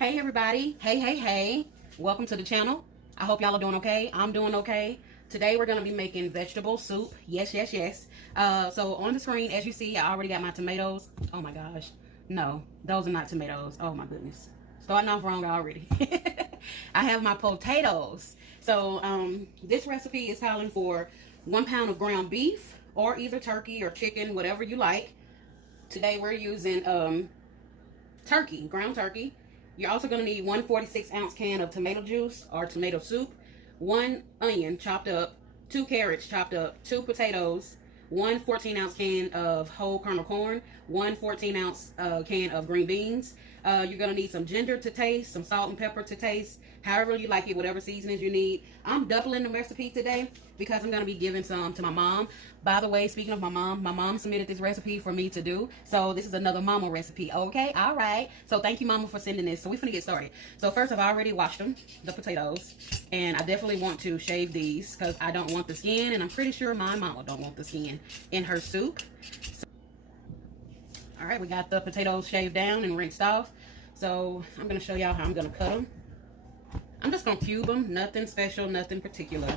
Hey everybody, hey, welcome to the channel. I hope y'all are doing okay. I'm doing okay. Today we're gonna be making vegetable soup. Yes. So on the screen, as you see, I already got my tomatoes. Oh my gosh, no, those are not tomatoes. Oh my goodness, starting off wrong already. I have my potatoes. So this recipe is calling for 1 pound of ground beef, or either turkey or chicken, whatever you like. Today we're using turkey, ground turkey. You're also going to need 146-ounce can of tomato juice or tomato soup, 1 onion chopped up, 2 carrots chopped up, 2 potatoes, 1 14-ounce can of whole kernel corn, 1 14-ounce can of green beans. You're going to need some ginger to taste, some salt and pepper to taste, however you like it, whatever seasonings you need. I'm doubling the recipe today because I'm going to be giving some to my mom. By the way, speaking of my mom submitted this recipe for me to do. So this is another mama recipe. Okay, all right. So thank you, mama, for sending this. So we're finna get started. So first, I've already washed them, the potatoes. And I definitely want to shave these because I don't want the skin. And I'm pretty sure my mama don't want the skin in her soup. So, all right, we got the potatoes shaved down and rinsed off. So I'm going to show y'all how I'm going to cut them. I'm just going to cube them. Nothing special, nothing particular.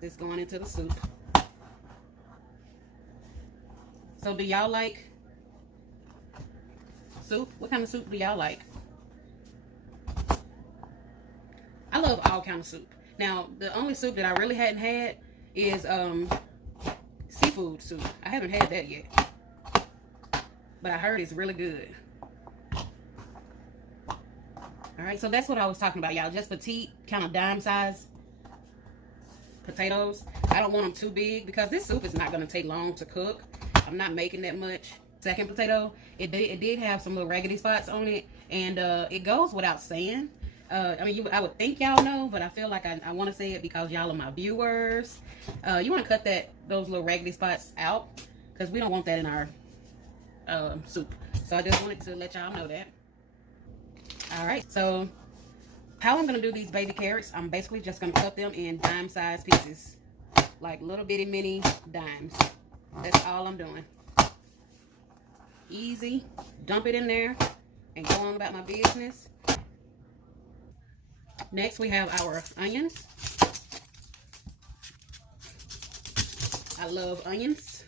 This going into the soup. So do y'all like soup? What kind of soup do y'all like? I love all kind of soup. Now, the only soup that I really hadn't had is seafood soup. I haven't had that yet. But I heard it's really good. Alright, so that's what I was talking about, y'all. Just petite, kind of dime size potatoes. I don't want them too big because this soup is not going to take long to cook. I'm not making that much. Second potato, it did have some little raggedy spots on it, and it goes without saying. I mean, I would think y'all know, but I feel like I want to say it because y'all are my viewers. You want to cut those little raggedy spots out because we don't want that in our soup. So I just wanted to let y'all know that. All right, so how I'm going to do these baby carrots, I'm basically just going to cut them in dime-sized pieces, like little bitty mini dimes. That's all I'm doing. Easy. Dump it in there and go on about my business. Next, we have our onions. I love onions.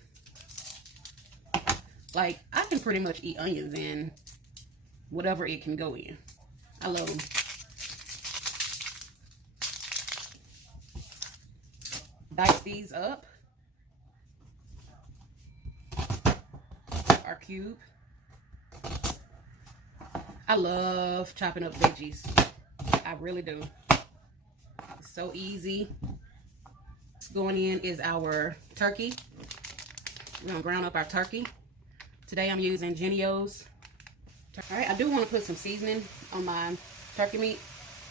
Like, I can pretty much eat onions in whatever it can go in. I love them. Dice these up. Our cube. I love chopping up veggies. I really do. It's so easy. Going in is our turkey. We're gonna ground up our turkey. Today I'm using Jennie-O's. All right, I do want to put some seasoning on my turkey meat.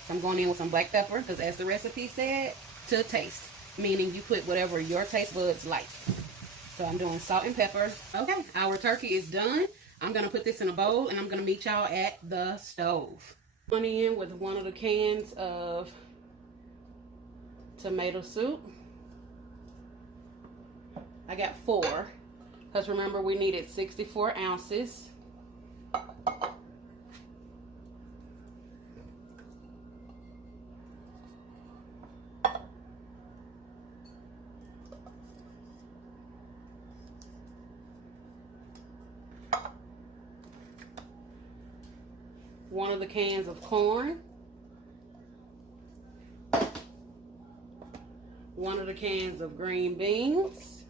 So I'm going in with some black pepper because, as the recipe said, to taste, meaning you put whatever your taste buds like. So I'm doing salt and pepper. Okay, our turkey is done. I'm gonna put this in a bowl and I'm gonna meet y'all at the stove. Going in with one of the cans of tomato soup. I got 4 because remember we needed 64 ounces. One of the cans of corn. One of the cans of green beans.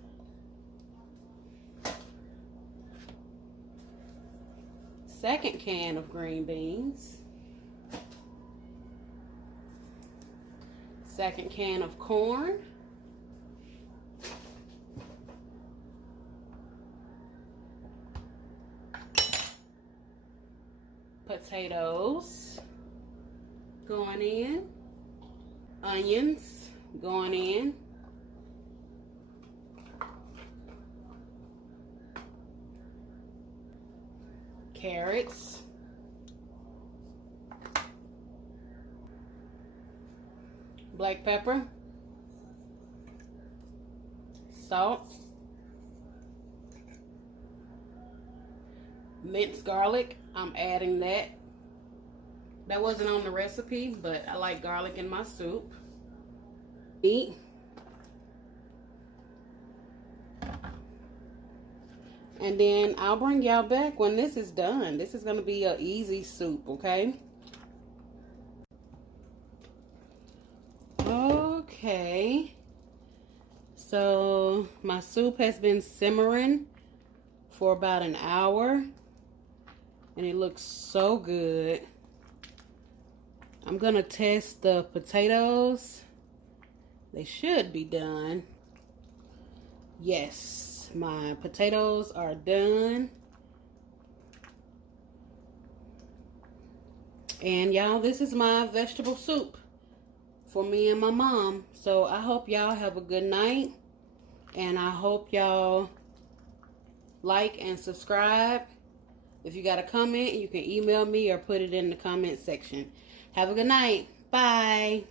Second can of green beans. Second can of corn. Potatoes going in. Onions going in. Carrots. Black pepper. Salt. Minced garlic. I'm adding that. That wasn't on the recipe, but I like garlic in my soup. Eat. And then I'll bring y'all back when this is done. This is going to be an easy soup, okay? Okay. So my soup has been simmering for about an hour. And it looks so good. I'm going to test the potatoes. They should be done. Yes, my potatoes are done. And y'all, this is my vegetable soup for me and my mom. So I hope y'all have a good night. And I hope y'all like and subscribe. If you got a comment, you can email me or put it in the comment section. Have a good night. Bye.